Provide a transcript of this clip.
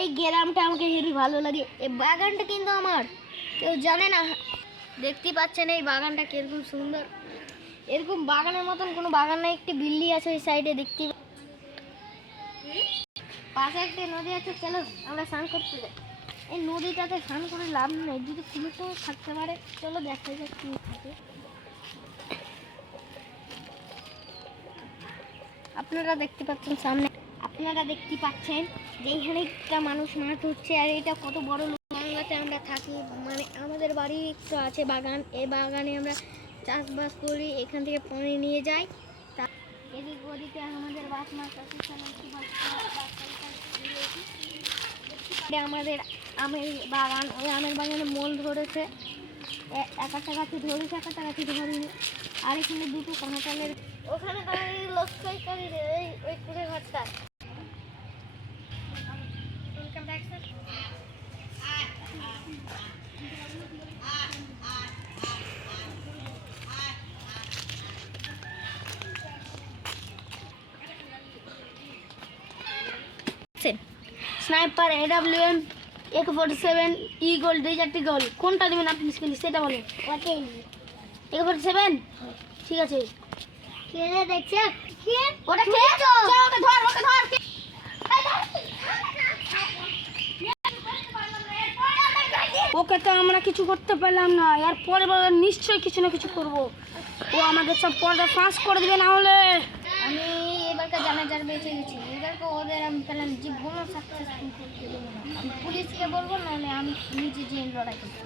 এই গ্রামটা আমাকে হেবি ভালো লাগে। এই বাগানটা কিন্তু আমার, কেউ জানে না। দেখতে পাচ্ছেন এই বাগানটা কিরকম সুন্দর। এরকম বাগানের মতন কোনো বাগান নাই। একটি বিল্ডিং আছে ওই সাইডে, দেখতে পাশে একটি নদী আছে। চলো আমরা স্নান করতে যাই। এই নদীটাতে স্নান করে লাভ নেই, যদি কোনো সময় থাকতে পারে। চলো দেখা যাক কি থাকে। আপনারা দেখতে পাচ্ছেন সামনে, আপনারা দেখতে পাচ্ছেন যে এইখানে একটা মানুষ মাছ ধরছে। আর এটা কত বড় বাংলাতে আমরা থাকি, মানে আমাদের বাড়ি একটু আছে বাগান। এই বাগানে আমরা চাষবাস করি, এখান থেকে পানি নিয়ে যাই। তা এদিক ওদিকে আমাদের বাস মাছ আছে। আমাদের আমের বাগান, ওই আমের বাগানে মল ধরেছে। একটা গাছে ধরেছে, একটা গাছে ধরিনি। আর এখানে দুটো কাঁঠালের, ওখানে লস্করি ওই কুড়ে ঘরটা। স্নাইপার AWM AK-47 ইগল, 2-4টি গোল। কোনটা দেবেন আপনি সেটা বলেন। AK-47 ঠিক আছে। খেলে দেখছে ওটা খেয়ে তো ওকে ধর, ওকে ধর। ওকে তো আমরা কিছু করতে পারলাম না, এর পরে নিশ্চয়ই কিছু না কিছু করব। ও আমাদের সব পরে ফাঁস করে দিবে, না হলে আমি এবারকার জানাজার বেঁচে গেছি। এবারকে ওদের আমি প্ল্যান জীবনও সাকসেসফুল করতে দেবো না। আমি পুলিশকে বলবো, নাহলে আমি নিজে যে লড়াই করতে